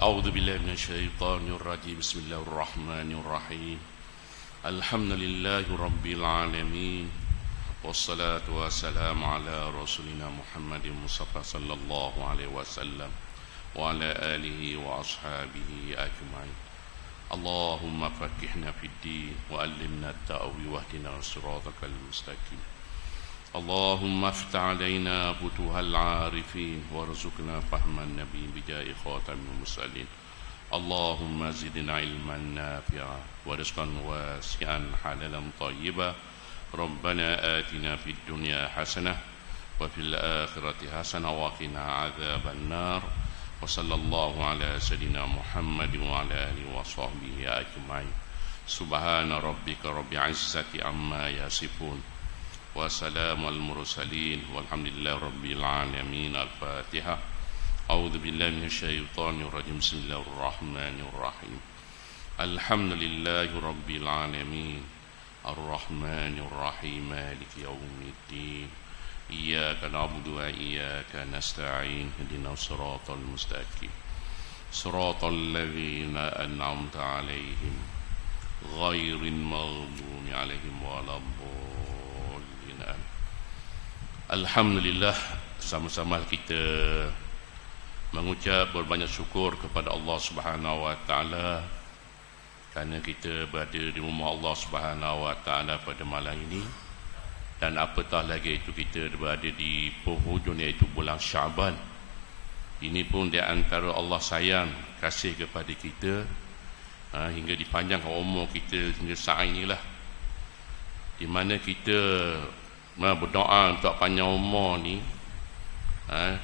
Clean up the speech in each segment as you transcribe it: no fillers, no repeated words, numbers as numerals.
أعوذ بالله من الشيطان الرجيم بسم الله الرحمن الرحيم الحمد لله رب العالمين والصلاة والسلام على رسولنا محمد المصطفى صلى الله عليه وسلم وعلى آله وأصحابه أجمعين اللهم فقهنا في الدين وعلمنا التأويل واهدنا صراطك المستقيم اللهم افتح علينا فتوح العارفين وارزقنا فهم النبي بجاه خاتم المرسلين اللهم زدنا علما نافعا ورزقا واسعا حلالا طيبا ربنا آتنا في الدنيا حسنة وفي الآخرة حسنة وقنا عذاب النار وصلى الله على سيدنا محمد وعلى آله وصحبه أجمعين سبحان ربك رب العزة عما يصفون وسلام المرسلين والحمد لله رب العالمين الفاتحة أعوذ بالله من الشيطان الرجيم بسم الله الرحمن الرحيم الحمد لله رب العالمين الرحمن الرحيم مالك يوم الدين إياك نعبد وإياك نستعين اهدنا الصراط المستقيم صراط الذين أنعمت عليهم غير المغضوب عليهم ولا الضالين. Alhamdulillah, sama-sama kita mengucap berbanyak syukur kepada Allah Subhanahu wa taala kerana kita berada di rumah Allah Subhanahu wa taala pada malam ini, dan apatah lagi itu kita berada di penghujung iaitu bulan Syaban. Ini pun di antara Allah sayang kasih kepada kita hingga dipanjangkan umur kita hingga saat inilah, di mana kita berdoa untuk panjang umur ni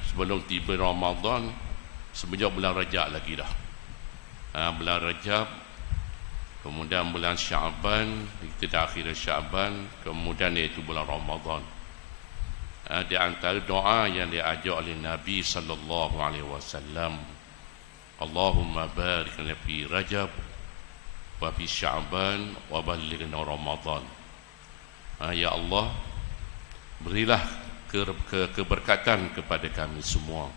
sebelum tiba Ramadan, semenjak bulan Rajab lagi dah. Bulan Rajab, kemudian bulan Syaban, kita dah akhir Syaban, kemudian iaitu bulan Ramadan. Di antara doa yang diajar oleh Nabi sallallahu alaihi wasallam, Allahumma barik lana fi Rajab wa fi Syaban wa ballighna Ramadan. Ya Allah, berilah keberkatan kepada kami semua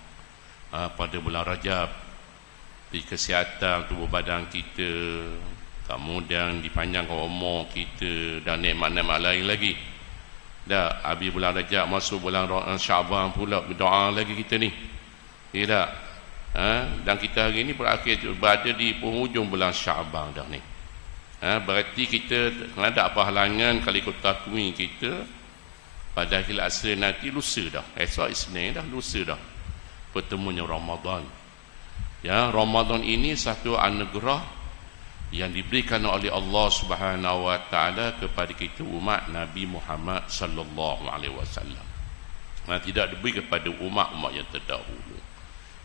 pada bulan Rajab, di kesihatan tubuh badan kita, kemudian dipanjangkan umur kita dan nikmat-nikmat lain lagi. Dah habis bulan Rajab masuk bulan Syaban pula, berdoa lagi kita ni. Ya, dan kita hari ni berada di penghujung bulan Syaban dah ni. Berarti kita ada apa halangan kalau ikut takvim kita, pada akhir asal nanti lusa dah, esok Isnin dah, lusa dah pertemuannya Ramadan. Ya, Ramadan ini satu anugerah yang diberikan oleh Allah Subhanahu wa taala kepada kita umat Nabi Muhammad sallallahu alaihi wasallam. Tidak diberi kepada umat-umat yang terdahulu.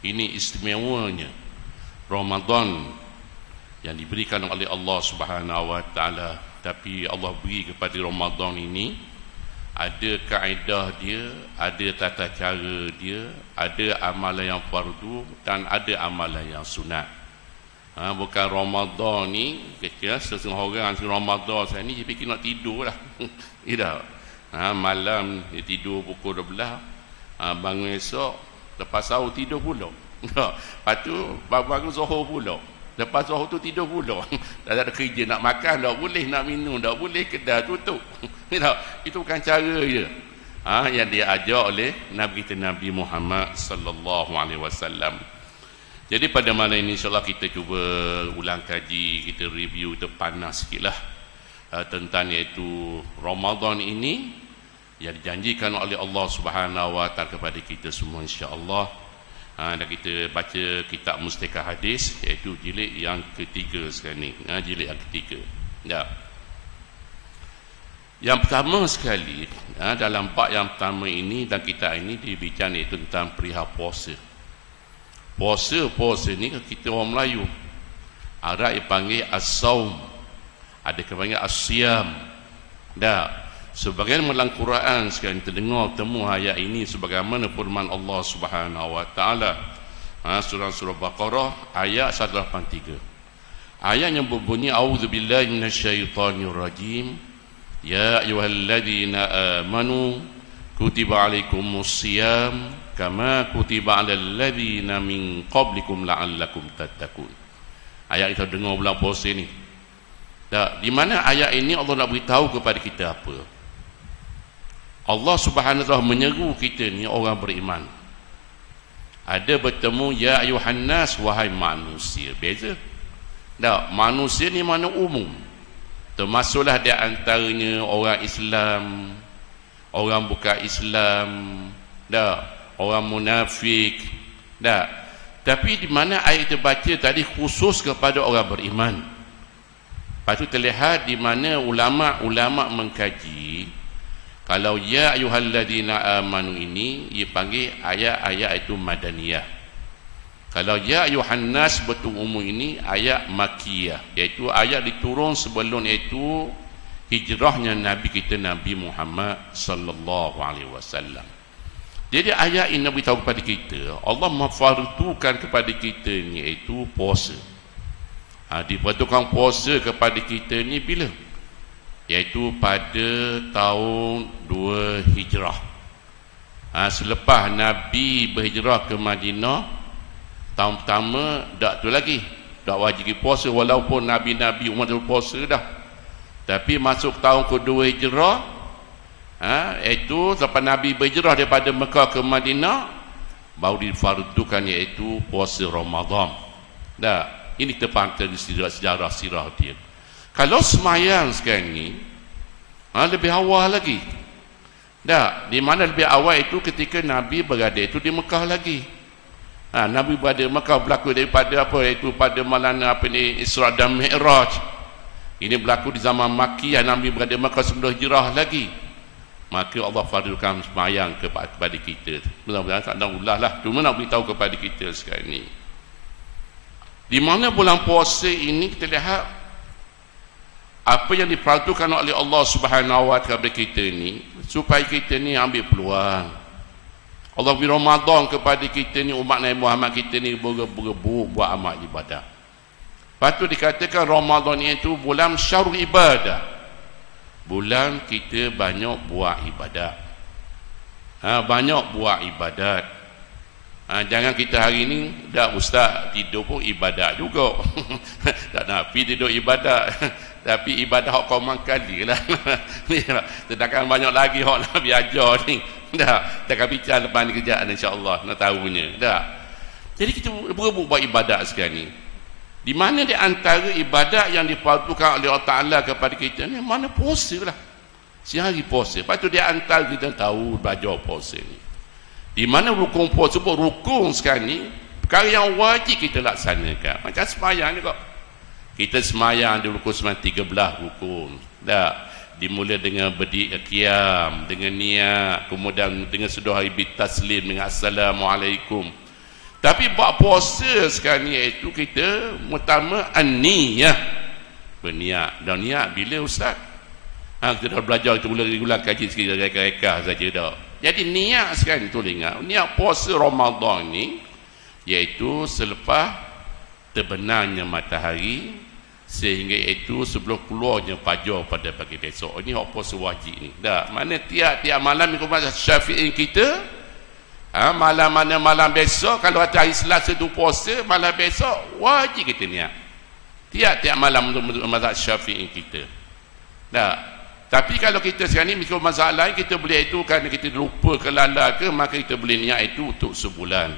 Ini istimewanya Ramadan yang diberikan oleh Allah Subhanahu wa taala. Tapi Allah beri kepada Ramadan ini ada kaedah dia, ada tata cara dia, ada amalan yang fardu dan ada amalan yang sunat. Bukan Ramadan ni kira setengah orang Ramadan saya ni dia fikir nak tidur lah. Tidak. Malam dia tidur pukul 12, bangun esok lepas sahur tidur pula. Lepas tu bangun zuhur pula. Lepas zuhur tu tidur pula. Tak ada kerja, nak makan tak boleh, nak minum tak boleh, kedai tutup. Itu bukan cara je yang diajar oleh Nabi kita Nabi Muhammad sallallahu alaihi wasallam. Jadi pada malam ini insya-Allah kita cuba ulang kaji, kita review terpanas sikitlah tentang iaitu Ramadan ini yang dijanjikan oleh Allah Subhanahu wa taala kepada kita semua insya-Allah. Dan kita baca kitab Mustikah Hadis, iaitu jilid yang ketiga sekarang ni, jilid yang ketiga. Ya. Yang pertama sekali, dalam bab yang pertama ini dan kitab ini dibincang iaitu tentang perihal puasa. Puasa ni kita orang Melayu, Arab dipanggil as-saum, ada yang panggil as-siyam. Sebagian dalam Quran sekarang kita dengar temu ayat ini sebagaimana firman Allah Subhanahu wa taala. Surah Baqarah ayat 183. Ayat yang berbunyi a'udzubillahi minasyaitonirrajim. Ya ayyuhalladzina amanu kutiba alaikumus siyam kama kutiba alal ladzina min qablikum la'allakum tattaqun. Ayat kita dengar bulan puasa ni. Di mana ayat ini Allah nak beritahu kepada kita apa? Allah Subhanahu wa taala menyeru kita ni orang beriman. Ada bertemu ya ayuhan nas, wahai manusia. Beza. Manusia ni mana umum. Termasuklah di antaranya orang Islam, orang bukan Islam, orang munafik. Tapi di mana ayat kita baca tadi khusus kepada orang beriman. Lepas tu terlihat di mana ulama' mengkaji, kalau ya ayyuhalladzina amanu ini ia panggil ayat-ayat itu madaniyah. Kalau ya ayyuhan nas betul umum ini ayat makiyah, iaitu ayat diturun sebelum itu hijrahnya Nabi kita Nabi Muhammad sallallahu alaihi wasallam. Jadi ayat ini beritahu kepada kita, Allah memfardukan kepada kita ni iaitu puasa. Diperuntukkan puasa kepada kita ni bila? Iaitu pada tahun 2 Hijrah. Selepas Nabi berhijrah ke Madinah, tahun pertama tak tu lagi, tak wajib puasa walaupun Nabi-Nabi umat puasa dah. Tapi masuk tahun kedua Hijrah, iaitu selepas Nabi berhijrah daripada Mekah ke Madinah, baru difardukan iaitu puasa Ramadan. Ini terpantau di sejarah sirah dia. Kalau semayang sekarang ni lebih awal lagi. Di mana lebih awal itu ketika Nabi berada itu di Mekah lagi. Nabi berada di Mekah berlaku daripada apa itu pada malam Isra dan Mi'raj. Ini berlaku di zaman Makkiyah, Nabi berada di Mekah sebelum hijrah lagi. Maka Allah fardukan semayang kepada kita. Mudah-mudahan tak ada ulah lah. Cuma nak beritahu kepada kita sekarang ni. Di mana bulan puasa ini kita lihat apa yang diperuntukkan oleh Allah Subhanahu wa taala kepada kita ni, supaya kita ni ambil peluang. Allah beri Ramadan kepada kita ni, umat Nabi Muhammad kita ni bergebu buat amal ibadah. Lepas tu dikatakan Ramadan itu bulan syahrul ibadah. Bulan kita banyak buat ibadat. Banyak buat ibadat. Jangan kita hari ni dah ustaz tidur pun ibadat juga. Tak nak pergi tidur ibadat. Tapi ibadat hak kau kali lah. Sedangkan banyak lagi hak nak belajar ni. Dah, takkan bincang lepas ni kerjaan insya-Allah nak tahunya. Dah. Jadi kita berebut buat ibadat sekarang ni. Di mana di antara ibadat yang difardukan oleh Allah Taala kepada kita ni, mana puasa lah. Sehari puasa. Lepas tu di antara kita tahu belajar puasa ni. Di mana rukun puasa sebut rukun sekarang ni, perkara yang wajib kita laksanakan. Macam semayang ni kok. Kita semayang di rukun semayang 13 rukun. Dimulai dengan berdiri qiyam, dengan niat, kemudian dengan sedoa bitaslim, dengan assalamualaikum. Tapi buat puasa sekarang ni iaitu kita utama an-niyah. Berniat. Dan niat bila ustaz? Kita dah belajar, kita ulang kaji sikit, reka-reka saja dah. Jadi niat sekarang tu ingat, niat puasa Ramadan ni iaitu selepas terbenamnya matahari sehingga itu sebelum keluarnya fajar pada pagi besok. Ini hak puasa wajib ni. Mana tiap-tiap malam ikut mazhab Syafi'i kita, malam besok kalau hari Selasa tu puasa, malam besok wajib kita niat. Tiap-tiap malam untuk mazhab Syafi'i kita. Tapi kalau kita sekarang ni mikir masalah lain, kita boleh itu kerana kita lupa kelala ke, maka kita boleh niat itu untuk sebulan.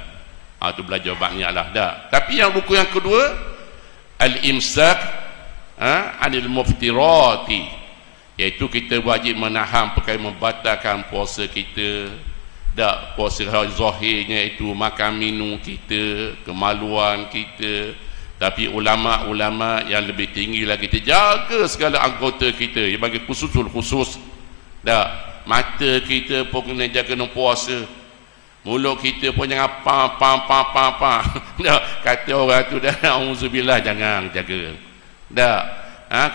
Itu belajar banyak lah. Tapi yang rukun yang kedua, al-imsak anil muftirati, iaitu kita wajib menahan perkara membatalkan puasa kita. Puasa zahirnya itu makan minum kita, kemaluan kita. Tapi ulama-ulama yang lebih tinggi lagi, kita jaga segala anggota kita yang bagi khusus. Mata kita pun kena jaga nak puasa. Mulut kita pun jangan pam. Kata orang tu dah, auzubillah, jangan jaga.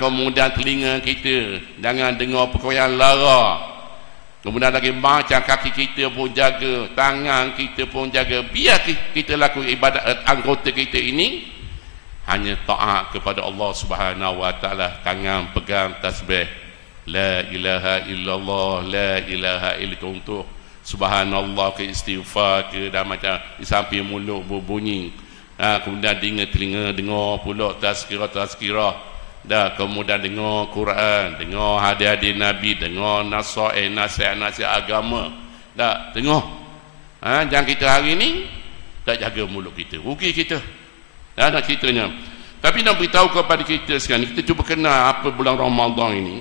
Kemudian telinga kita jangan dengar perkara yang lara. Kemudian lagi macam kaki kita pun jaga, tangan kita pun jaga. Biar kita lakukan ibadat anggota kita ini hanya taat kepada Allah Subhanahu wa taala. Tangan pegang tasbih la ilaha illallah, la ilaha illallah, untuk subhanallah ke istighfar ke, dah macam di samping mulut berbunyi. Kemudian telinga dengar pula tazkirah. Dah kemudian dengar Quran, dengar hadis-hadis Nabi, dengar nasihat-nasihat agama. Dah dengar. Jangan kita hari ni tak jaga mulut kita, rugi kita. Nak ceritanya. Tapi nak beritahu kepada kita sekarang, kita cuba kenal apa bulan Ramadan ini.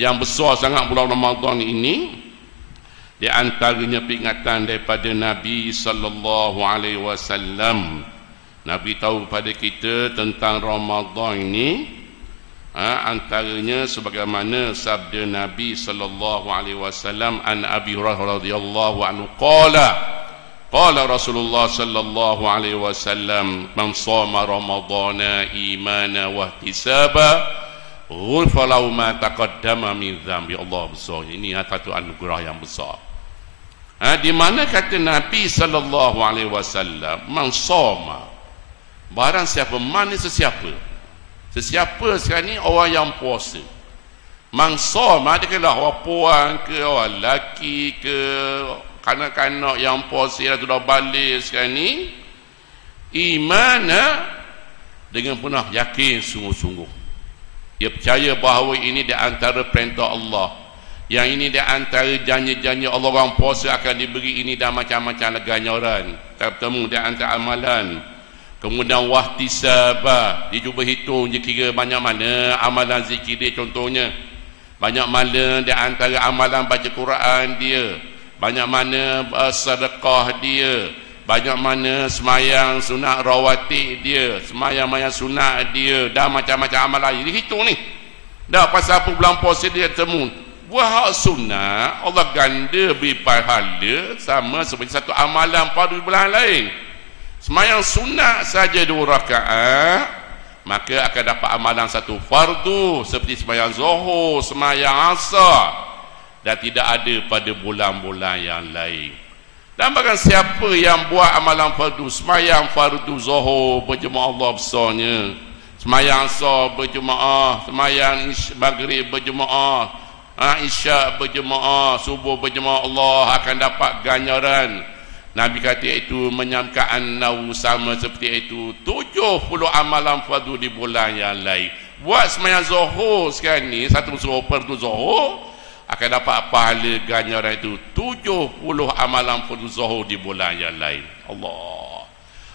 Yang besar sangat bulan Ramadan ini, di antaranya peringatan daripada Nabi sallallahu alaihi wasallam. Nabi tahu pada kita tentang Ramadan ini, antaranya sebagaimana sabda Nabi sallallahu alaihi wasallam, an Abi Hurairah radhiyallahu anhu qala Rasulullah sallallahu alaihi wasallam, man shoma ramadhana imana wa ihtisaba ghufira lahu ma taqaddama min dhanbi. Allah besar. Ini satu anugerah yang besar. Di mana kata Nabi sallallahu alaihi wasallam, man shoma, barang siapa, mana sesiapa sekarang ni orang yang puasa. Man shoma, adakah orang puan ke, orang lelaki ke, kanak-kanak yang puasa dah sudah balik sekarang ni, imana, dengan penuh yakin sungguh-sungguh. Dia percaya bahawa ini di antara perintah Allah, yang ini di antara janji-janji Allah. Orang puasa akan diberi ini dan macam-macam ganjaran tertemu di antara amalan. Kemudian wahtisabah, dia cuba hitung je kira banyak mana amalan zikir dia. Contohnya banyak mana di antara amalan baca Quran dia, banyak mana sedekah dia, banyak mana semayang sunat rawatib dia, semayang sunat dia, dah macam-macam amalan dia hitung ni. Dah pasal apa bulan puasa dia temu. Buat hak sunat, Allah ganda beri pahala sama seperti satu amalan pada bulan lain. Semayang sunat saja 2 rakaat, maka akan dapat amalan satu fardu seperti semayang zuhur, semayang asar, dan tidak ada pada bulan-bulan yang lain. Dan bahkan siapa yang buat amalan fardu, semayang fardu zuhur berjemaah, Allah besarnya, semayang asar berjemaah, semayang maghrib berjemaah, isyak berjemaah, subuh berjemaah, Allah akan dapat ganjaran. Nabi kata itu menyangkaan nau sama seperti itu 70 amalan fardu di bulan yang lain. Buat semayang zuhur sekarang ni, satu zuhur fardu zuhur, akan dapat pahala ganjaran itu 70 amalan fardu zuhur di bulan yang lain. Allah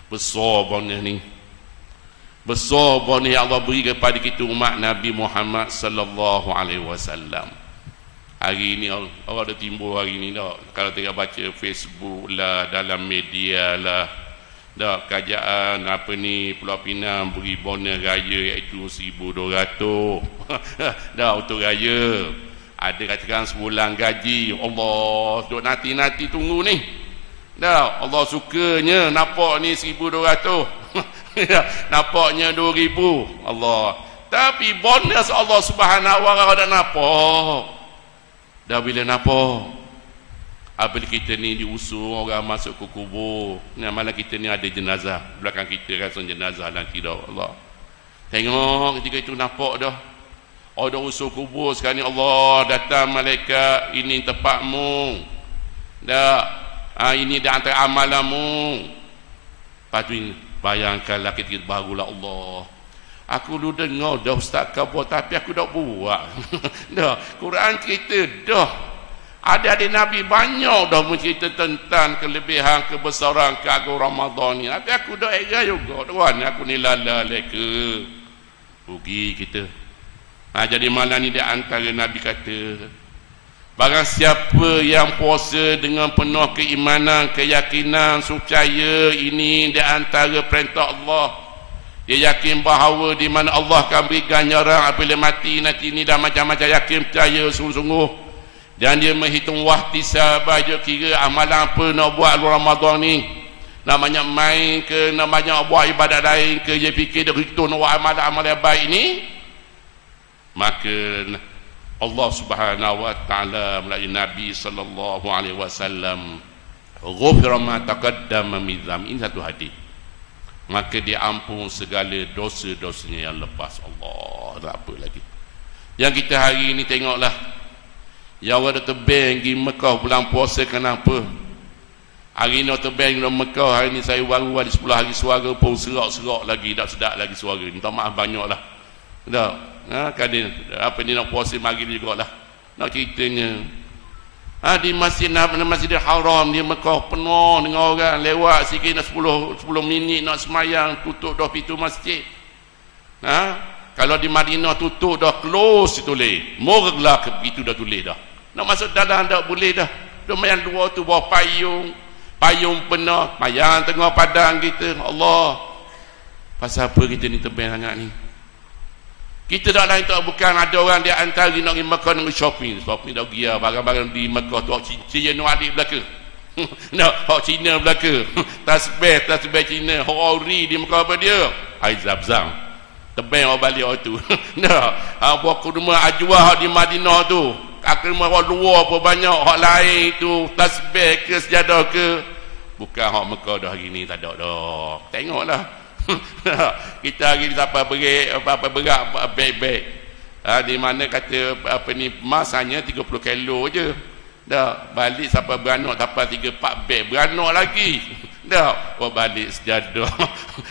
besar bonus ni, besar bonus yang Allah beri kepada kita umat Nabi Muhammad sallallahu alaihi wasallam. Hari ini orang ada timbul hari ini dah, kalau tengah baca Facebook lah, dalam media lah, dah kerajaan apa ni Pulau Pinang beri bonus raya iaitu 1,200 dah untuk raya. Ada katakan sebulan gaji. Allah duk nanti tunggu ni. Dah Allah sukanya nampak ni 1,200 nampaknya 2,000. Allah. Tapi bonus Allah Subhanahu wa taala dah nampak. Dah bila nampak, apabila kita ni diusul orang masuk ke kubur, malah kita ni ada jenazah belakang kita, rasa jenazah nanti dah. Allah tengok ketika itu nampak dah, ada usul kubur sekarang ni. Allah datang malaikat, ini tempatmu dah, ini di antara amalanmu. Lepas tu bayangkanlah kita barulah Allah, aku dulu dengar dah ustaz kau buat, tapi aku dah buat. Dah Quran cerita dah, ada Nabi banyak dah mencerita tentang kelebihan, kebesaran, keagungan Ramadan ni. Tapi aku dah era juga tuan, aku ni lalai ke rugi kita. Jadi malam ni di antara Nabi kata, barang siapa yang puasa dengan penuh keimanan, keyakinan, percaya ini di antara perintah Allah, dia yakin bahawa di mana Allah akan beri ganjaran apabila mati nanti ni, dah macam-macam yakin percaya sungguh-sungguh, dan dia menghitung wahtisab, dia kira amalan apa nak buat Ramadan ni, nak banyak main ke, nak banyak buat ibadat lain ke, dia fikir dia hitung nak buat amalan-amalan baik ni, maka Allah Subhanahu wa taala melalui Nabi sallallahu alaihi wasallam, ghufira ma taqaddama min dzambi. Ini satu hadis, maka diampun segala dosa-dosanya yang lepas. Allah, tak apa lagi. Yang kita hari ini tengoklah, Yang orang terbang pergi Mekah bulan puasa kenapa? Hari ni terbang di Mekah, hari ni saya baru ada 10 hari suara pun serak-serak lagi, tak sedap lagi suara. Minta maaf banyaklah. Dah. Kadang apa ni nak puasa maghrib jugalah. Nak ceritanya. Di Masjidil Haram di Mekah penuh dengan orang, lewat sikit nak 10 minit nak semayang, tutup dah pintu masjid. Kalau di Madinah tutup dah, close tulis. Morglah begitu dah tulis dah. Nak masuk dalam tak boleh dah. Dah main luar tu bawa payung penuh, mayang tengah padang kita. Allah. Pasal apa kita ni tebal sangat ni? Kita tak lain tak bukan ada orang di antara nak pergi Mekah nak shopping dah gia barang-barang di Mekah tu cincin yang adik belaka. Nak hak Cina belaka. tasbih Cina, hak ori di Mekah apa dia? Air Zam-Zam. Tebal orang balik orang tu. Nah, buat kurma ajwah di Madinah tu. Akhirnya orang luar pun banyak, hak lain tu tasbih ke sejadah ke. Bukan hak Mekah dah hari ni, tak ada dah. Tengoklah. Kita hari ni sampai berat baik-baik. Di mana kata apa ni emas hanya 30 kilo je. Dah balik sampai beranak sampai 3-4 beg beranak lagi. Dah balik sejadah.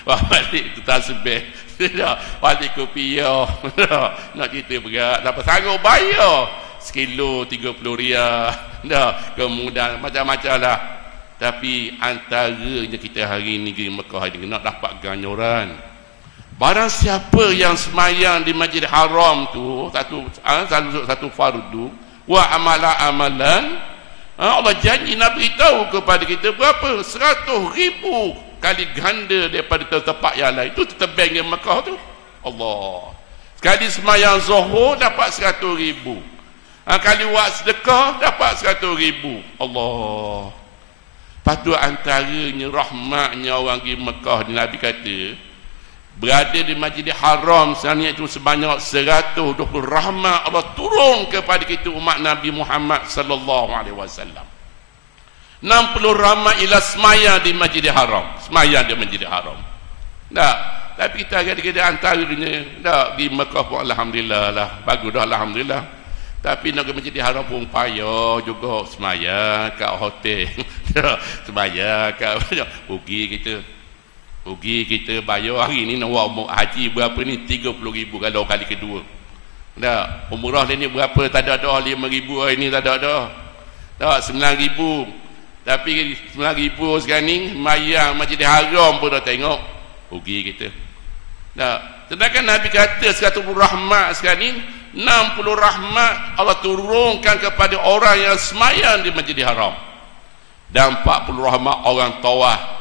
Balik tu tasbih. Dah balik kopiah. Nak cerita berat sampai sanggup bayar sekilo 30 riyal. Dah kemudian macam-macam lah. Tapi antaranya kita hari ni pergi Mekah ini nak dapat ganjaran. Barang siapa yang semayang di Masjidil Haram tu satu fardu wa amalan Allah janji Nabi tahu kepada kita berapa? 100,000 kali ganda daripada tempat yang lain. Itu terbang di Mekah tu. Allah. Sekali semayang Zuhur dapat 100,000. Kali buat sedekah dapat 100,000. Allah. Patu antaranya rahmatnya orang di Mekah ni, Nabi kata berada di Masjidil Haram sana itu sebanyak 120 rahmat Allah turun kepada kita umat Nabi Muhammad sallallahu alaihi wasallam. 60 rahmat ila semaya di Masjidil Haram, semaya di Masjidil Haram. Tak, tapi kita ada antaranya dak di Mekah pun alhamdulillah lah, bagus dah alhamdulillah. Tapi nak ke Masjidil Haram pun payah juga semaya kat hotel. Semaya kat Rugi kita bayar hari ni nak buat haji berapa ni? 30,000 kalau kali kedua. Dah, umrah ni berapa? Tak ada dah 5,000 hari ni tak ada dah. Tak 9,000. Tapi 9,000 sekarang ni mayang Masjidil Haram pun dah tengok. Rugi kita. Dah, sedangkan Nabi kata 100 rahmat sekarang ni 60 rahmat Allah turunkan kepada orang yang semayang di Masjidil Haram. Dan 40 rahmat orang tawaf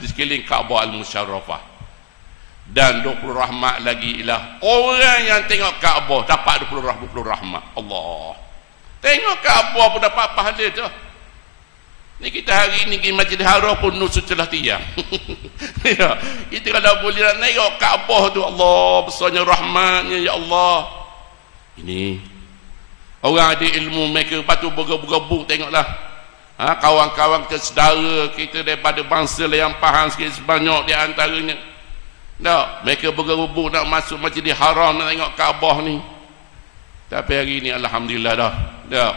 di sekeliling Kaabah Al-Musyarrafah. Dan 20 rahmat lagi ialah orang yang tengok Kaabah dapat 20 rahmat. Allah. Tengok Kaabah pun dapat pahala tu. Ni kita hari ni pergi Masjidil Haram pun nusuk celah tiang. Ya, kita kalau boleh nak tengok Kaabah tu, Allah besarnya rahmatnya ya Allah. Ini orang ada ilmu mereka patut bergebuk tengoklah. Kawan-kawan kita, saudara kita daripada bangsa yang faham sikit sebanyak di antaranya. Tak, mereka bergebuk nak masuk Masjidil Haram nak tengok Kaabah ni. Tapi hari ni alhamdulillah dah. Tak.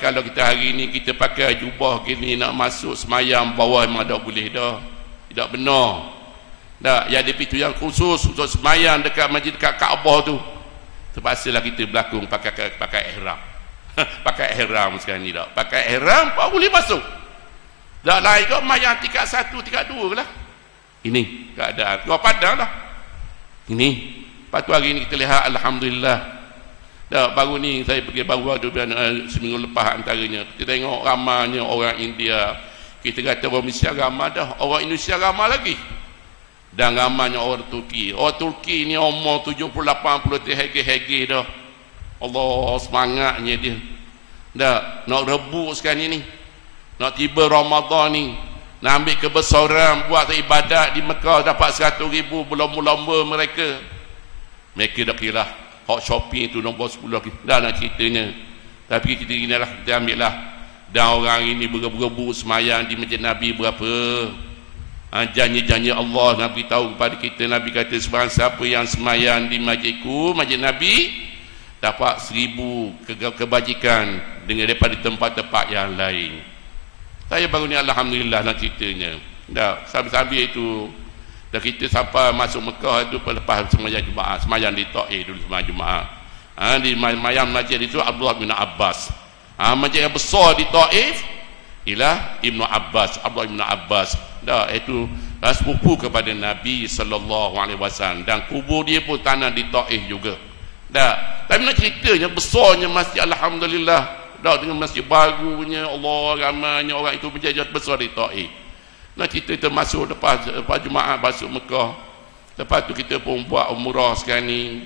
Kalau kita hari ni kita pakai jubah gini nak masuk semayang bawah memang tak boleh dah. Tidak benar. Tak, ya ada pintu yang khusus untuk semayang dekat masjid dekat Kaabah tu. Terpaksalah kita berlakon pakai ihram. Pakai ihram sekarang ni dah. Pakai ihram baru boleh masuk. Tak lain kau mayang tingkat 1, tingkat 2 lah. Ini keadaan. Kau padang lah. Ini. Lepas tu hari ni kita lihat alhamdulillah. Dah baru ni saya pergi baru ada seminggu lepas antaranya. Kita tengok ramanya orang India. Kita kata orang Malaysia ramah dah. Orang Indonesia ramah lagi. Dan ramanya orang Turki. Orang Turki ni umur 70-80 hege-hege dah. Allah semangatnya dia. Dah nak rebut sekarang ni. Nak tiba Ramadan ni. Nak ambil kebesaran buat ibadat di Mekah dapat 100,000 berlomba-lomba mereka. Mereka dah kira hot shopping tu nombor 10 dah nak ceritanya. Tapi kita gini lah, kita ambil lah. Dan orang ini bergebuk semayang di Masjid Nabi berapa? Janji-janji Allah Nabi tahu kepada kita. Nabi kata sebarang siapa yang semayang di masjidku, Masjid Nabi, dapat 1000 kebajikan dengan daripada tempat-tempat yang lain. Saya baru ni alhamdulillah nak ceritanya. Dah sambil-sambil itu dah kita sampai masuk Mekah itu lepas sembahyang Jumaat, sembahyang di Taif dulu sembahyang Jumaat. Di mayang masjid itu Abdullah bin Abbas. Masjid yang besar di Taif ialah Ibnu Abbas, Abdullah bin Abbas. Dah itu sepupu kepada Nabi sallallahu alaihi wasallam, dan kubur dia pun tanah di Taif juga. Dah, tapi nak ceritanya besarnya masjid alhamdulillah. Dah dengan masjid barunya, Allah ramainya orang itu menjadi besar di Taif. Nak cerita kita masuk lepas Jumaat masuk Mekah. Lepas tu kita pun buat umrah sekarang ni.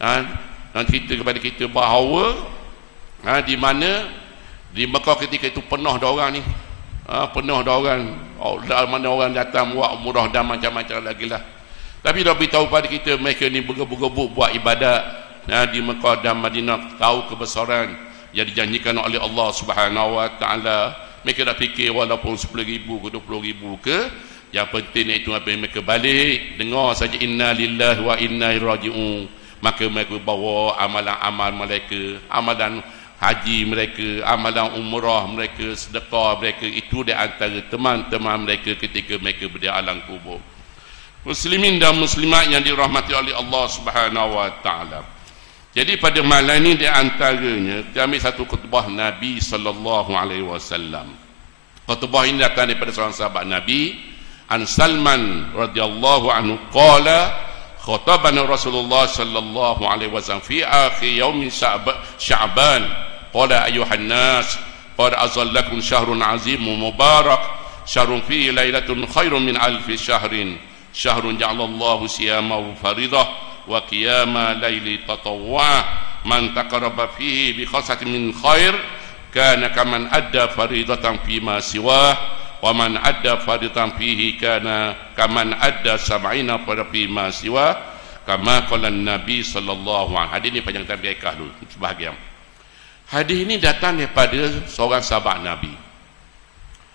Dan cerita kepada kita bahawa di mana di Mekah ketika itu penuh dah orang ni. Penuh dah orang. Mana orang datang buat umrah dan macam-macam lagi lah. Tapi dah beritahu pada kita mereka ni bergebuk-gebuk buat ibadat di Mekah dan Madinah, tahu kebesaran yang dijanjikan oleh Allah Subhanahu wa taala. Mereka dah fikir walaupun 10,000 ke 20,000 ke, yang penting itu apabila mereka balik dengar saja inna lillahi wa inna ilaihi raji'un, maka mereka bawa amalan-amal mereka, amalan haji mereka, amalan umrah mereka, sedekah mereka, itu di antara teman-teman mereka ketika mereka berada alam kubur. Muslimin dan muslimat yang dirahmati oleh Allah Subhanahu wa taala. Jadi pada malam ini di antaranya kita ambil satu khutbah Nabi sallallahu alaihi wasallam. Khutbah ini datang daripada seorang sahabat Nabi, An Salman radhiyallahu anhu qala khatabana Rasulullah sallallahu alaihi wasallam fi akhir yaum Sya'ban qala ayuhan nas qad azallakum syahrun azim mubarak syahrun fi lailatun khairun min alfi syahrin syahrun ja'alallahu siyamahu faridah wa qiyama laili tatawwa man taqarraba fihi bi khasatin min khair kana kaman adda faridatan fi ma siwa wa man adda faridatan fihi kana kaman adda sab'ina fi ma siwa kama qala Nabi sallallahu alaihi wasallam. Hadis ini panjang tabi'ah dulu sebahagian. Hadis ini datang daripada seorang sahabat Nabi.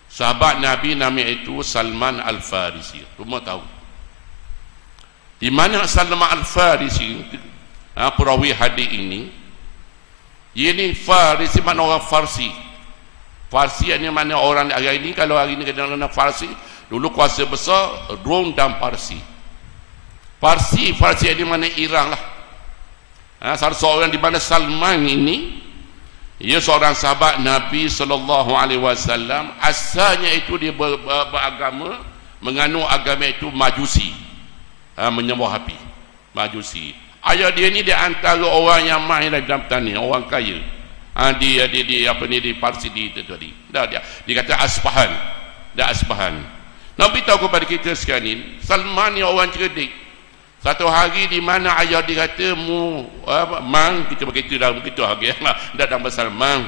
Sahabat Nabi namanya itu Salman Al-Farisi. Semua tahu. Di mana Salman Al-Farisi, perawi hadis ini, ini Farisi mana orang Farsi. Farsi ini mana orang hari ini, kalau hari ini kena Farsi, dulu kuasa besar Rom dan Parsi. Farsi ini mana Iran lah. Salah seorang di mana Salman ini, ia seorang sahabat Nabi sallallahu alaihi wasallam, asalnya itu dia beragama, menganut agama itu Majusi. Menyembah api, Majusi. Ayah dia ni di antara orang yang mahir dalam tani, orang kaya. Dia apa ni di Parsi di tadi. Dia kata Aspahan. Dah Aspahan. Nabi tahu kepada kita sekarang ni, Salman ni orang cerdik. Satu hari di mana ayah dia kata mang kita begitu dah begitu hari dah dalam Salman.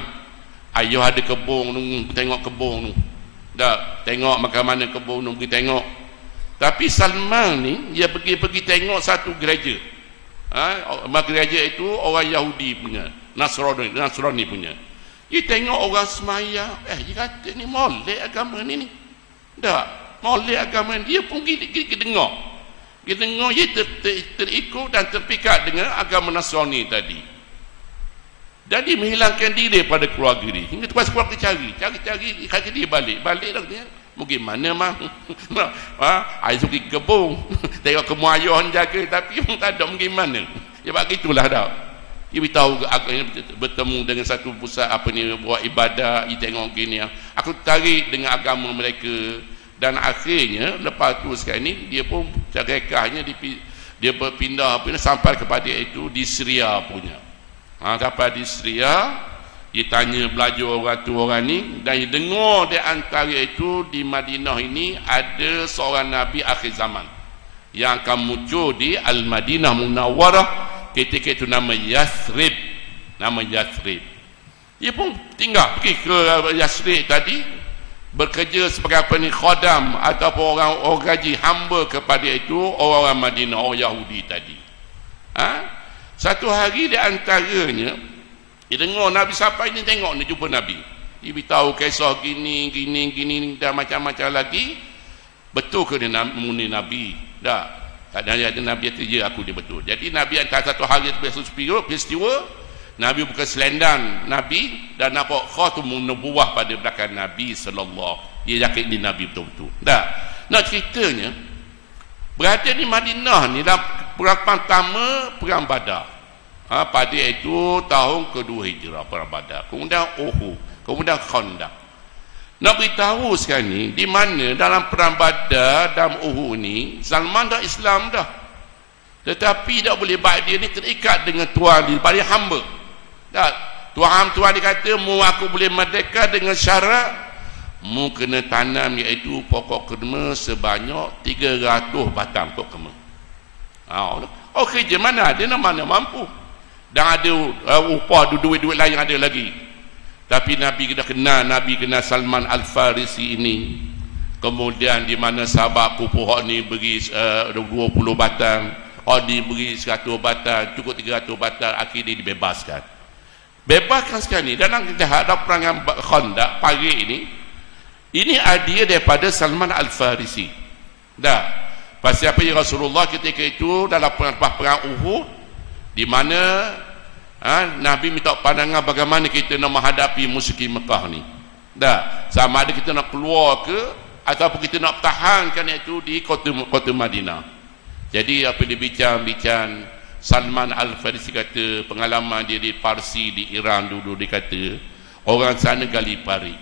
Ayah ada kebun tu, tengok kebun tu. Dah tengok macam mana kebun tu, pergi tengok. Tapi Salman ni dia pergi tengok satu gereja. Gereja itu orang Yahudi punya, Nasrani punya. Dia tengok orang semaya, dia kata ni molek agama ni. Dah, molek agama ni. Dia pun pergi dengar. Dia dengar, dia terikut dan terpikat dengan agama Nasrani tadi. Dan dia menghilangkan diri pada keluarga dia. Hingga lepas keluarga cari, kata dia balik dah dia. Mungkin mana mah ayah pergi kebun tengok kebun ayah jaga, tapi tak ada mungkin mana. Ya begitulah dah. Dia beritahu bertemu dengan satu pusat apa ni buat ibadat, dia tengok gini. Aku tarik dengan agama mereka, dan akhirnya lepas tu sekarang ni dia pun rekahnya dia berpindah sampai kepada itu di Syria punya. Sampai di Syria, dia tanya belajar orang tu orang ni, dan dia dengar di antara itu di Madinah ini ada seorang Nabi akhir zaman yang akan muncul di Al-Madinah Munawwarah, ketika itu nama Yathrib. Dia pun tinggal pergi ke Yathrib tadi, bekerja sebagai apa ni khodam ataupun orang gaji hamba kepada itu orang-orang Madinah, orang Yahudi tadi. Satu hari di antaranya dia dengar Nabi sampai ni, tengok ni jumpa Nabi. Dia beritahu kisah gini dan macam-macam lagi. Betul ke dia muni Nabi? Dah. Tak ada Nabi kata, ya aku dia betul. Jadi Nabi antara satu hari peristiwa, Nabi bukan selendang Nabi dan nampak khatamun nubuwah pada belakang Nabi sallallahu. Dia yakin ni Nabi betul-betul. Dah. Nak ceritanya berada di Madinah ni dalam perang pertama perang Badar. Pada itu tahun kedua Hijrah perang Badar. Kemudian Uhud, kemudian Khandaq. Nak beritahu sekarang ni di mana dalam perang Badar dan Uhud ni Salman dah Islam dah. Tetapi tak boleh baik dia ni terikat dengan tuan dia, pada hamba. Tak, tuan dia kata, mu aku boleh merdeka dengan syarat mu kena tanam iaitu pokok kurma sebanyak 300 batang pokok kurma. Kerja mana ada, mana mampu. Dan ada upah duit-duit lain ada lagi. Tapi Nabi dah kenal, Nabi kenal Salman Al-Farisi ini. Kemudian di mana sahabat pohon ni beri 20 batang, ni beri 100 batang, cukup 300 batang, akhirnya dibebaskan. Bebaskan sekarang ni dalam perangan Khandaq pagi ini hadiah daripada Salman Al-Farisi. Dah. Pasal apa ya Rasulullah ketika itu dalam perang Uhud di mana Nabi minta pandangan bagaimana kita nak menghadapi musyrikin Mekah ni. Dah. Sama ada kita nak keluar ke ataupun kita nak pertahankan itu di kota Madinah. Jadi apa dia bincang Salman Al-Farisi kata pengalaman dia di Parsi di Iran dulu, dia kata orang sana gali pari.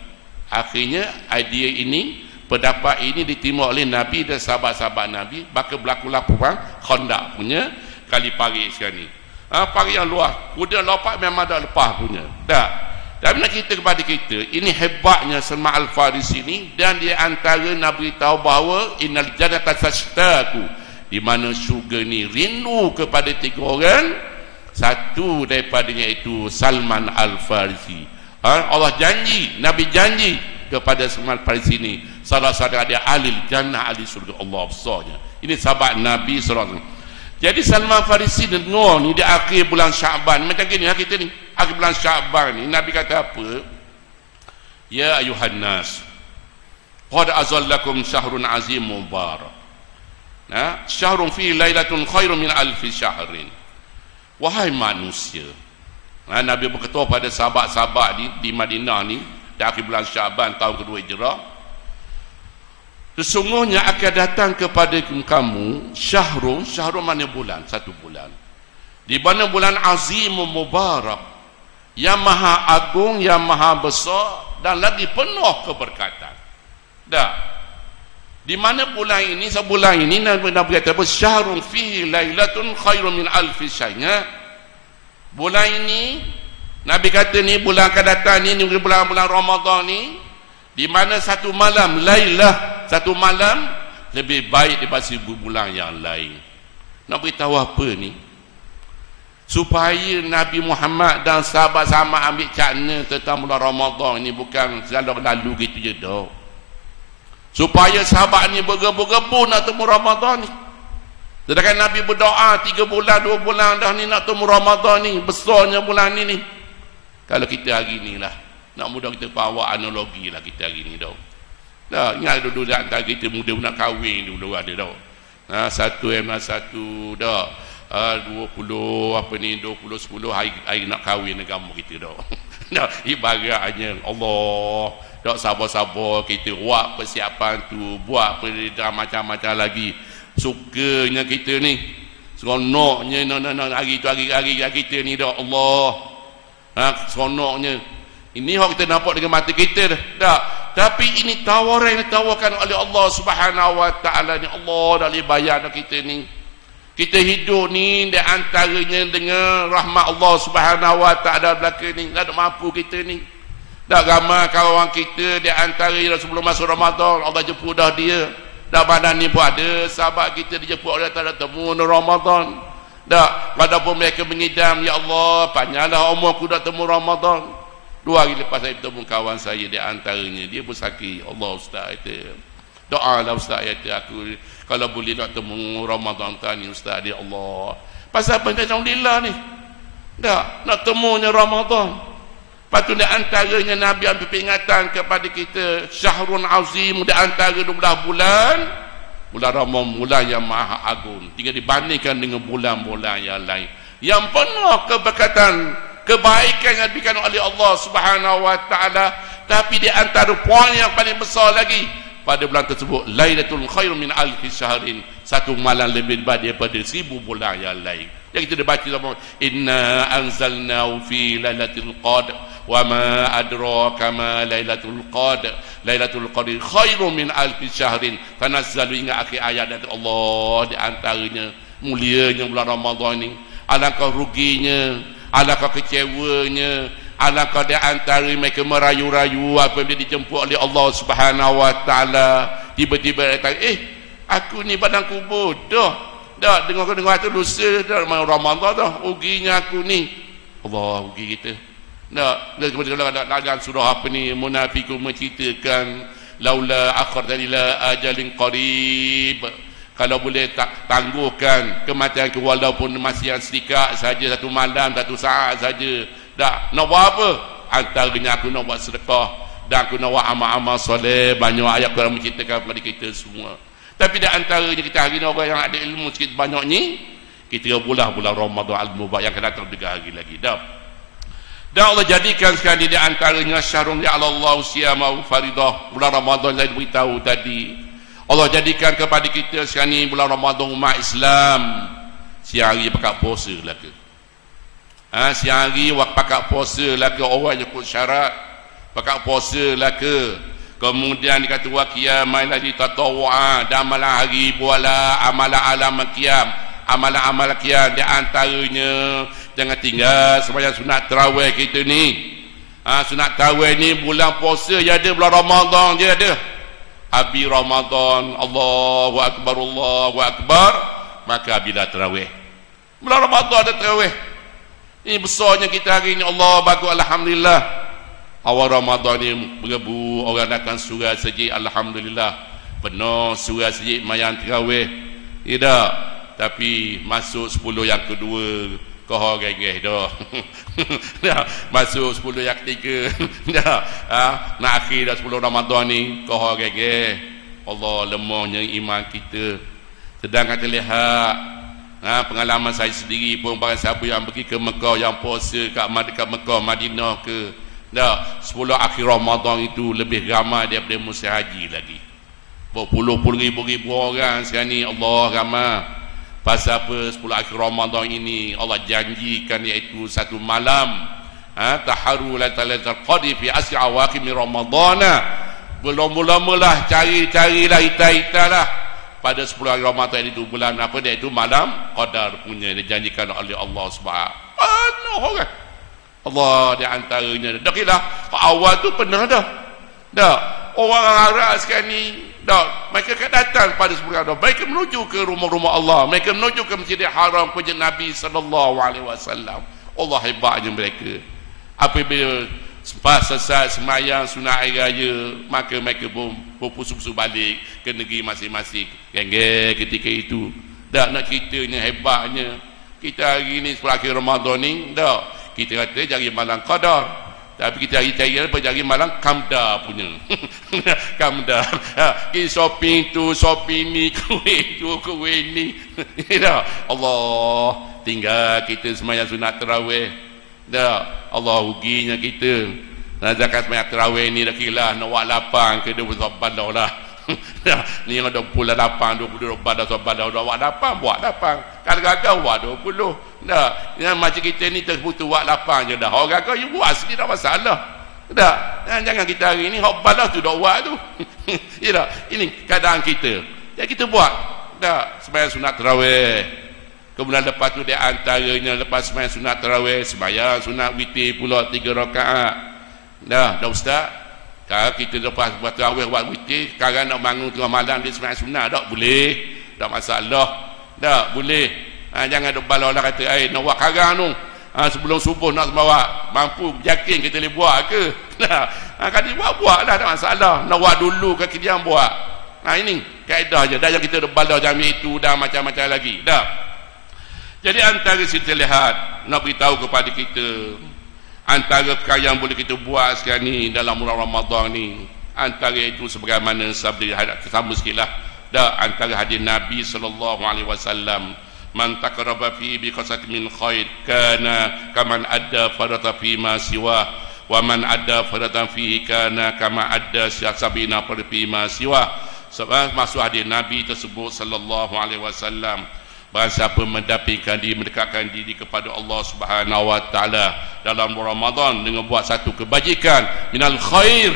Akhirnya idea ini, pendapat ini diterima oleh Nabi dan sahabat-sahabat Nabi, maka berlakulah perang Khandaq punya gali pari sekarang ni. Pari yang luas, kuda lompat memang dah lepas punya. Dah. Tapi nak cerita kepada kita, ini hebatnya Salman Al-Farisi ni, dan dia antara Nabi tahu bahawa innal jannata tashtaqu, di mana syurga ni rindu kepada 3 orang. Satu daripadanya itu Salman Al-Farisi. Allah janji, Nabi janji kepada Salman Al-Farisi ini, salah satu dia ahli jannah, ahli surga Allah besarnya. Ini sahabat Nabi SAW. Jadi Salman Al-Farisi dengar ni di akhir bulan Syaban, macam gini kita ni, akhir bulan Syaban ni Nabi kata apa? Ya ayuhan nas, qad azallakum syahrun azim mubarak. Syahrun fi lailatun khairun min alfi syahrin. Wahai manusia, Nabi berkata pada sahabat-sahabat di Madinah ni di akhir bulan Syaban tahun kedua Hijrah, sesungguhnya akan datang kepada kamu syahrun mana bulan, satu bulan, di mana bulan azim mubarak, yang maha agung, yang maha besar dan lagi penuh keberkatan. Dah. Di mana bulan ini, sebulan ini Nabi kata syahrun fihi lailatun khairun min alfi syahrin. Bulan ini Nabi kata ni bulan akan datang ni bulan Ramadan ni, di mana satu malam lailah, satu malam lebih baik daripada 1000 bulan yang lain. Nak beritahu apa ni? Supaya Nabi Muhammad dan sahabat-sahabat ambil cakna tentang bulan Ramadan ni bukan lalu gitu je dah. Supaya sahabat ni bergebu-gebu nak temu Ramadan ni. Sedangkan Nabi berdoa 3 bulan 2 bulan dah ni nak temu Ramadan ni, besarnya bulan ni. Kalau kita hari ni lah, nak mudah kita bawa analogi lah kita hari ni dah. Dah ingat dulu dah antara kita muda nak kahwin dulu ada dah. 1 dah. 20 apa ni 20 10 hari nak kahwin agama kita dah. Dah ibaratnya Allah dak sabar-sabar kita buat persiapan tu, buat macam-macam lagi. Sukanya kita ni, seronoknya hari tu hari kita ni dak Allah. Seronoknya. Ini hak kita nampak dengan mata kita dah. Tapi ini tawaran yang ditawarkan oleh Allah Subhanahu Wa Taala ni. Allah dah boleh bayar kita ni. Kita hidup ni di antaranya dengan rahmat Allah Subhanahu Wa Taala belaka ni. Tak ada mampu kita ni. Dah ramai kawan kita di antara sebelum masuk Ramadan Allah jemput dah dia. Dah badan ni pun ada sahabat kita dijemput oleh tak ada temu Ramadan. Dah walaupun mereka mengidam, ya Allah panjanglah umurku dah temu Ramadan. 2 hari lepas saya bertemu kawan saya di antaranya, dia pun sakit. Allah Ustaz kata, doa lah Ustaz kata, aku kalau boleh nak temu Ramadan tadi Ustaz dia Allah. Pasal apa? Alhamdulillah ni. Dah nak temunya Ramadan. Lepas tu di antaranya Nabi ambil peringatan kepada kita syahrun azim, di antara 12 bulan Bulan Ramadan bulan yang maha agung, jika dibandingkan dengan bulan-bulan yang lain yang penuh keberkatan, kebaikan yang diberikan oleh Allah Subhanahu wa taala. Tapi di antara poin yang paling besar lagi, pada bulan tersebut Lailatul Khair min alfi syahrin, satu malam lebih baik daripada 1000 bulan yang lain. Yang kita baca sama, inna anzalnahu fi lailatul qadr wa ma adraka ma lailatul qadr lailatul qadr khairun min alfi syahrin tanazzalu, hingga akhir ayat dari Allah. Di antaranya mulianya bulan Ramadan ini, alangkah ruginya, alangkah kecewanya, alangkah di antara mereka merayu-rayu apabila dijemput oleh Allah Subhanahu wa taala. Tiba-tiba datang, aku ni badanku bodoh dah, dengar tu lusa dah main Ramadan dah, ruginya aku ni. Allah, rugi kita. Dah, kemudian dalam surah apa ni, munafiqun menceritakan, laula akhartani ila ajalin qarib, kalau boleh tak tangguhkan kematian ke walaupun masih yang sedikit saja, satu malam, satu saat saja. Dah, nak buat apa? Antaranya aku nak buat sedekah dan aku nak buat amal-amal soleh. Banyak ayat Quran menceritakan kepada kita semua. Tapi di antaranya kita hari ni orang yang ada ilmu sikit banyak ni, kita bulan Ramadan al-Mubarak yang akan datang 3 hari lagi. Dan Allah jadikan sekali di antaranya syahrun ya'alallahu siyamahu faridah. Bulan Ramadan saya beritahu tadi, Allah jadikan kepada kita sekarang ni bulan Ramadan umat Islam siang hari pakat puasa lah ke, siang hari waktu pakat puasa lah ke, orang yang ikut syarat pakat puasa lah ke. Kemudian dikata wa qiyamai ladzi tatawwa, dan malam hari buatlah amalan-amalan qiyam, amalan-amalan qiyam. Di antaranya jangan tinggal sembahyang sunat tarawih kita ni. Sunat tarawih ni bulan puasa je ada, bulan Ramadan je ada. Abi Ramadan, Allahu akbar, maka bila tarawih. Bulan Ramadan ada tarawih. Ini besarnya kita hari ni, Allah bagus, alhamdulillah. Awal Ramadan ni bergebu, orang datang surau masjid, alhamdulillah penuh surau masjid mayan tarawih. Tidak, tapi masuk 10 yang kedua kohor gengeh dah. Masuk 10 yang ketiga dah. Nak akhir dah 10 Ramadan ni kohor gengeh. Allah, lemahnya iman kita. Sedang kita lihat pengalaman saya sendiri pun, barang siapa yang pergi ke Mekah, yang puasa kat Mekah, Madinah ke, dah 10 akhir Ramadan itu lebih ramai daripada musim haji lagi. Berpuluh-puluh ribu orang sekarang ni, Allah ramai. Pasal apa? 10 akhir Ramadan ini Allah janjikan iaitu satu malam, taharu lailatul qadri fi asri awaqim Ramadan. Belum-belumlah cari-carilah ita-italah pada 10 hari Ramadan itu, bulan apa dia itu, malam qadar punya, dijanjikan oleh Allah Subhanahu wa taala. Allah di antaranya. Dah kira awal tu pernah dah. Orang Arab sekarang ni, mereka akan datang pada 10 Ramadan. Mereka menuju ke rumah-rumah Allah. Mereka menuju ke Masjidil Haram ke Nabi sallallahu alaihi wasallam. Allah hebatnya mereka. Apabila selesai semayang sunat hari raya, maka mereka pun berpusu-pusu balik ke negeri masing-masing. Geng-geng ketika itu. Nak ceritanya hebatnya. Kita hari ni 10 akhir Ramadan ni, kita kata jari malam qadar, tapi kita cari apa, jari malam kamda punya. Kamda. Kita shopping tu, shopping ni, kuih tu, kuih ni. Allah, tinggal kita semayang sunat tarawih. Allah, ruginya kita. Zakat semayang tarawih ni dah kira nak buat 8 ke 20 balau lah. Ni yang ada pula 8, 20 balau, dah buat 8, buat 8. Kadang-kadang buat 20. Macam kita ni terbutuh buat 8 je dah. Orang kau you buat sendiri tak masalah. Jangan kita hari ni hok balas tu dah buat tu. Ini keadaan kita. Ya kita buat. Sembahyang sunat tarawih. Kemudian lepas tu di antaranya, lepas sembahyang sunat tarawih, sembahyang sunat witir pula 3 rakaat. Dah ustaz. Kalau kita lepas buat tarawih buat witir, sekarang nak bangun tengah malam dia sembahyang sunat, tak boleh. Tak masalah. Boleh. Jangan ada bala lah kata, nak buat karang tu, sebelum subuh nak sembahyang, mampu yakin kita boleh buat ke? Kalau dia buat lah, tak masalah. Nak buat dulu ke kita yang buat. Ini kaedah je. Dah yang kita ada bala jami itu dah macam-macam lagi. Jadi antara kita lihat, nak beritahu kepada kita, antara perkara yang boleh kita buat sekarang ni dalam bulan Ramadan ni, antara itu sebagaimana sabda hadap sama sikitlah dah antara hadis Nabi sallallahu alaihi wasallam, man taqarraba fi bi qasat min khair kana kaman adda farata fi ma siwa wa man adda faratan fihi kana kama adda sabina fi ma siwa. Sebab masuk hadis Nabi tersebut sallallahu alaihi wasallam, barang siapa mendapatkan diri, mendekatkan diri kepada Allah Subhanahu wa taala dalam Ramadan dengan buat satu kebajikan minal khair,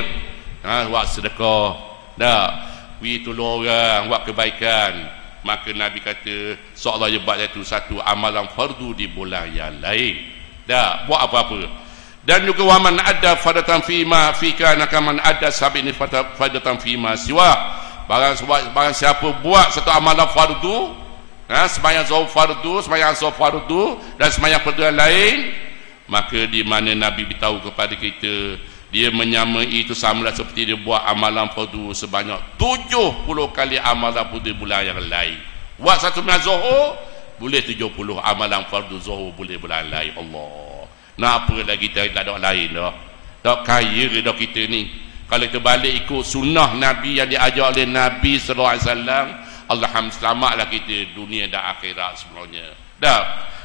buat sedekah, tolong orang, buat kebaikan, maka Nabi kata seolah dia buat itu satu amalan fardu di bulan yang lain. Buat apa-apa. Dan juga waman ada fadatan fima fika nakaman ada sabini fadatan fima siwa. Barang siapa buat satu amalan fardu, sembahyang zuhur fardu, sembahyang asar fardu dan sembahyang fardu yang lain, maka di mana Nabi beritahu kepada kita dia menyamai itu sama seperti dia buat amalan fardu sebanyak 70 kali amalan fardu bulan yang lain. Buat satu sembahyang zuhur boleh 70 amalan fardu zuhur boleh bulan lain. Allah, nak apa lagi kita tak ada lain dah. Tak kaya dah kita ni. Kalau kita balik ikut sunnah Nabi yang diajar oleh Nabi sallallahu alaihi wasallam, alhamdulillah selamatlah kita dunia dan akhirat sebenarnya.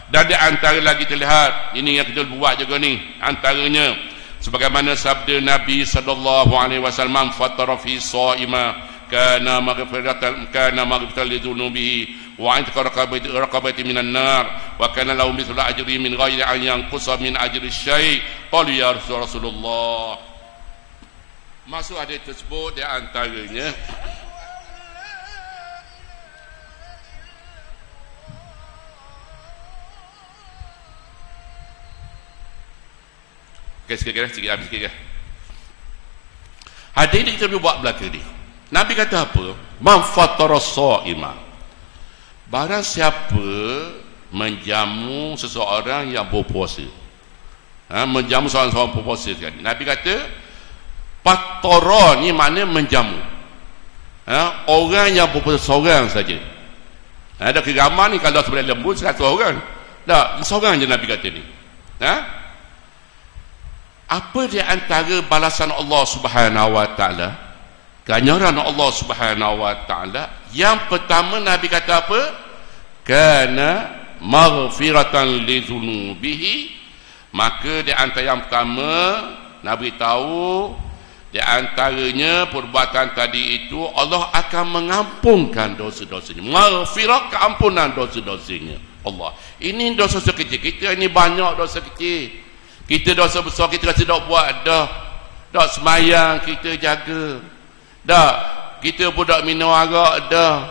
Dan di antara lagi terlihat ini yang kita buat juga ni, antaranya sebagaimana sabda Nabi sallallahu alaihi wasallam, fatara fi shaima kana maghfiratan li dhunubihi wa inta raqabati minan nar wa kana lahu mithlu ajri min ghairi an yanqusa min ajri syai'. Qalu ya Rasulullah. Masuk hadis tersebut di antaranya sikit habis sikit. Hadis ini kita buat belaka ni. Nabi kata apa? Man fatara shaima. Barang siapa menjamu seseorang yang berpuasa. Menjamu seorang berpuasa sekali. Nabi kata fatara ni makna menjamu. Orang yang berpuasa seorang saja. Ada keramah ni kalau sebenarnya lembut 100 orang. Tak, seorang je Nabi kata ni. Apa di antara balasan Allah Subhanahu wa taala, ganjaran Allah Subhanahu wa taala? Yang pertama Nabi kata apa? Kana maghfiratan li dzunubihi. Maka di antara yang pertama Nabi tahu di antaranya perbuatan tadi itu Allah akan mengampunkan dosa-dosanya. Maghfirah, keampunan dosa-dosanya. Allah. Ini dosa-dosa kecil. Kita ini banyak dosa kecil. Kita dosa besar kita rasa tak buat dah. Tak semayang kita jaga. Dah. Kita pun tak minum arak dah.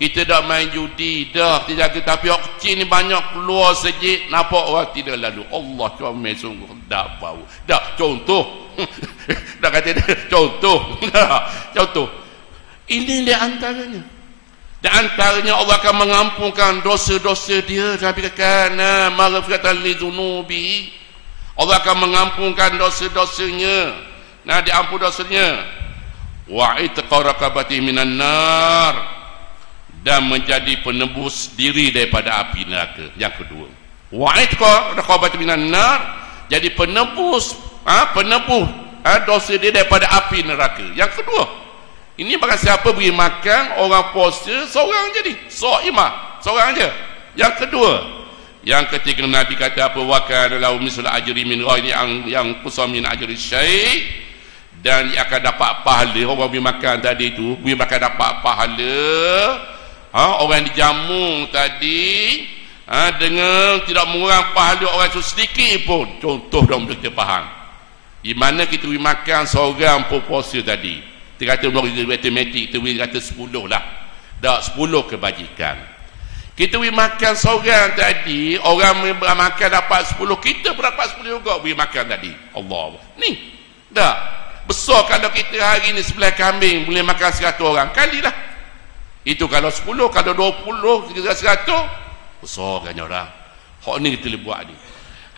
Kita tak main judi dah. Kita jaga. Tapi orang kecil ni banyak keluar sejik. Nampak orang tidak lalu. Allah comel sungguh. Tak bau. Dah. Contoh. Dah kata dia. Contoh. Dah. Contoh. Ini di antaranya. Di antaranya Allah akan mengampunkan dosa-dosa dia. Nabi kata, maghfiratan li dzunubi. Allah akan mengampunkan dosa-dosanya. Diampun dosanya. Wa itqa raqabati minan nar. Dan menjadi penebus diri daripada api neraka. Yang kedua. Wa itqa raqabati minan nar. Jadi penebus. Penebus dosa dia daripada api neraka. Yang kedua. Ini barang siapa beri makan orang puasa seorang jadi. Shaimah. Seorang je. Yang kedua. Yang ketiga Nabi kata apa? Wa kana lahu mislu ajri min ghairi yang qusam min ajri syai'. Dan dia akan dapat pahala. Orang beri makan tadi tu beri makan dapat pahala. Orang dijamu tadi dengan tidak mengurang pahala orang itu sedikit pun. Contoh dah untuk kita faham. Di mana kita beri makan seorang puasa tadi. Kita kata matematik, kita beri kata 10 lah. Dah 10 kebajikan. Kita beri makan seorang tadi, orang beri makan dapat 10, kita pun dapat 10 juga beri makan tadi. Allah. Ni. Dah. Besar kalau kita hari ni sebelah kambing boleh makan 100 orang. Kalilah. Itu kalau 10, kalau 20, 100. Besar kan orang. Hak ni kita boleh buat ni.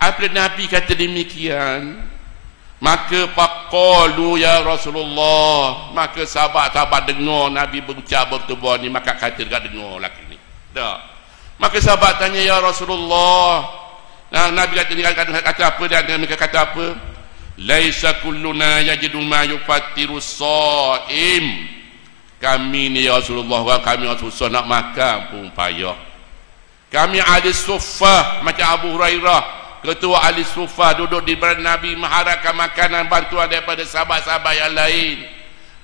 Apabila Nabi kata demikian, maka faqalu ya Rasulullah. Maka sahabat-sahabat dengar Nabi berucap bertubuh ni, maka kata dekat dengar lelaki ni. Dah. Maka sahabat tanya ya Rasulullah. Nabi kata apa dan mereka kata apa? Laisa kulluna yajidu ma yufattiru shaim. Kami ni ya Rasulullah, kami susah nak makan pun payah. Kami ahli suffah macam Abu Hurairah, ketua ahli suffah, duduk di belakang Nabi mengharapkan makanan bantuan daripada sahabat-sahabat yang lain.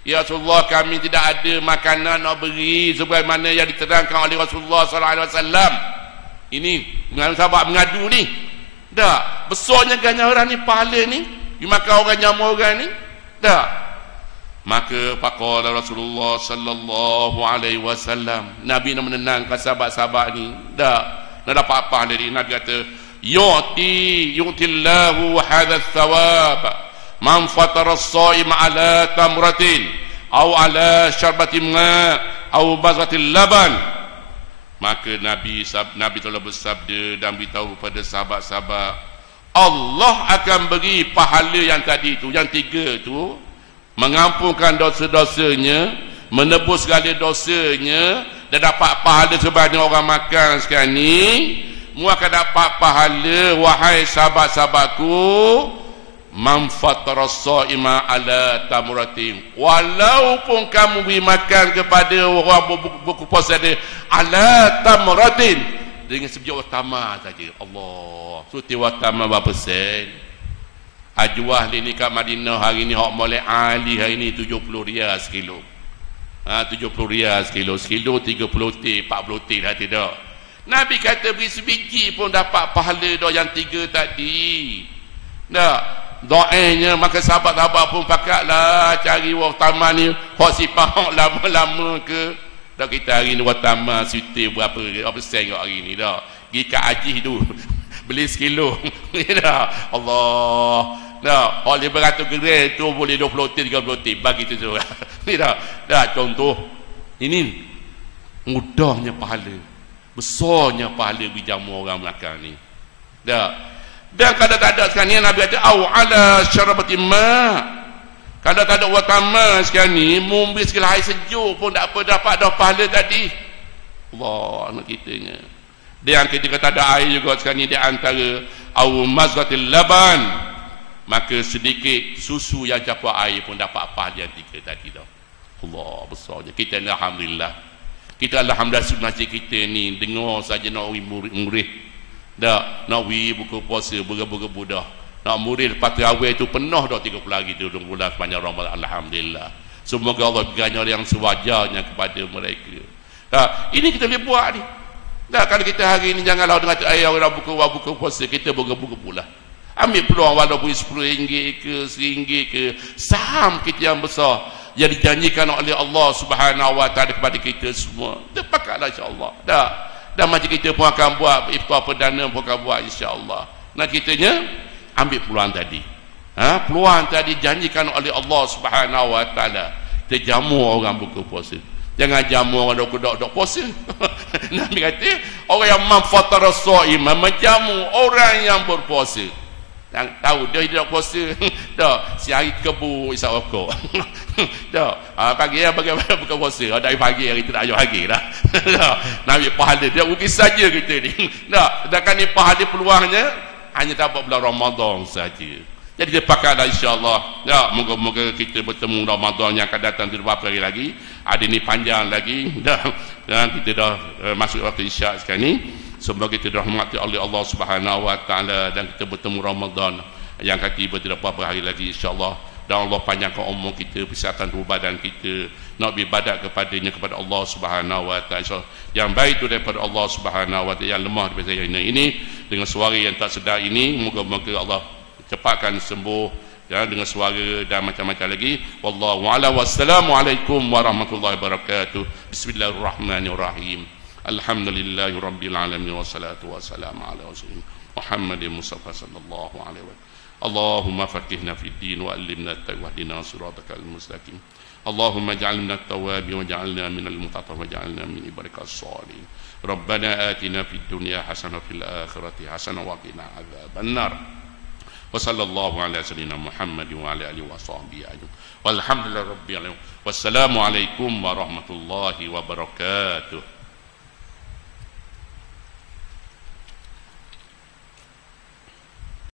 Ya Rasulullah, kami tidak ada makanan nak beri sebagaimana yang diterangkan oleh Rasulullah SAW. Ini dengan sahabat mengadu ni. Tak, besarnya ganjaran ni, pahala ni dimakan orang jamu orang ni. Tak. Maka faqala Rasulullah sallallahu alaihi wasallam, Nabi nak menenangkan sahabat-sahabat ni. Tak, nak dapat pahala ni. Nabi kata, yu'tillahu hadha thawab man fatara as-saim ala tamratin aw ala syarbatin ma aw bazratil laban. Maka Nabi telah bersabda dan beritahu kepada sahabat-sahabat, Allah akan beri pahala yang tadi tu, yang tiga tu, mengampunkan dosa-dosanya, menebus segala dosanya, dan dapat pahala sebanyak orang makan sekarang ni. Mu akan dapat pahala, wahai sahabat-sahabatku, man fatara as-saima ala tamratin, walaupun kamu beri makan kepada orang berpuasa ala tamratin, dengan sebiji tamar saja. Allah, suti tamar berapa sen? Ajuah ni kat Madinah hari ni hak molek ali hari ni 70 riyal sekilo. 70 riyal sekilo. Sekilo 30 T, 40 T dah tidak. Nabi kata beri sebiji pun dapat pahala dah yang tiga tadi. Tak, doanya maka sahabat-sahabat pun pakatlah cari wang taman ni hak sipah hak lama-lama ke. Dah kita hari ni wang taman suti berapa sen hari ni dah. Pergi kat haji tu beli sekilo. Dah. Allah. Dah, hak 500 gram tu boleh 20 T, 30 T bagi tu. Dah. Dah contoh. Ini mudahnya pahala. Besarnya pahala berjamu orang makan ni. Dah. Dan kalau tak ada sekarang ni, Nabi kata au ala syarabatin ma, kalau tak ada watama sekarang ni, memberi segala air sejuk pun tak apa, dapat dah pahala tadi. Allah, anak kitanya. Dia yang kita kata ada air juga sekarang ni, di antara au mazratil laban, maka sedikit susu yang campur air pun dapat pahala yang tiga tadi dah. Allah, besarnya. Kita ni alhamdulillah, kita alhamdulillah masjid kita ni dengar saja nak murid dah, nak buka puasa bergebu-gebu dah, nak murid lepas terawih itu penuh dah 30 hari tu bulan sepanjang Ramadan. Alhamdulillah, semoga Allah berikan yang sewajarnya kepada mereka. Ini kita boleh buat ni. Kalau kita hari ni janganlah dengan orang buka puasa, kita bergebu-gebu lah, ambil peluang walaupun RM10 ke RM1 ke, saham kita yang besar yang dijanjikan oleh Allah Subhanahu wa taala kepada kita semua. Terpakatlah insya-Allah. Dan macam kita pun akan buat iftar perdana pun akan buat insya-Allah. Nah, kitanya ambil peluang tadi. Peluang tadi janjikan oleh Allah Subhanahu wa taala. Kita jamu orang buka puasa. Jangan jamu orang dok puasa. Nabi kata orang yang manfatara shaima, menjamu orang yang berpuasa. Yang tahu dia tidak puasa. Dah, si hari kebu isap rokok. Dah, pagi bagaimana buka puasa. Dari pagi hari tu tak ajak pagi dah. Nabi pahala dia rugi saja kita ni. Dah, sedangkan ni pahala peluangnya hanya dapat bulan Ramadan saja. Jadi kita pakailah insya-Allah. Ya, moga-moga kita bertemu Ramadan yang akan datang tu beberapa hari lagi. Ada ni panjang lagi. Dah, dan kita dah masuk waktu Isyak sekarang ni. Semoga kita dirahmati oleh Allah Subhanahu wa taala dan kita bertemu Ramadan yang akan tiba tidak beberapa hari lagi insya-Allah. Dan Allah panjangkan umur kita, kesihatan tubuh badan kita, nak beribadat kepadanya, kepada Allah Subhanahu wa taala. Yang baik itu daripada Allah Subhanahu wa taala, yang lemah daripada ini dengan suara yang tak sedar ini, moga-moga Allah cepatkan sembuh ya, dengan suara dan macam-macam lagi. Wallahu a'lam. Wassalamualaikum warahmatullahi wabarakatuh. Bismillahirrahmanirrahim. Alhamdulillahi rabbil alamin, wassalatu wassalamu ala rasulillah Muhammadin Mustafa sallallahu alaihi wasallam. Allahumma faqihna fid din wa allimna at-tawhid wahdina siratal mustaqim. Allahumma ij'alna at-tawwabin waj'alna minal mutatawwibin waj'alna min ibadikas shalihin. Rabbana atina fid dunya hasanah wa fil akhirati hasanah wa qina adzabannar. Wa sallallahu ala sayyidina Muhammadin wa ala alihi wa sahbihi ajma'in. Walhamdulillahi rabbil alamin. Wassalamu alaikum warahmatullahi wabarakatuh.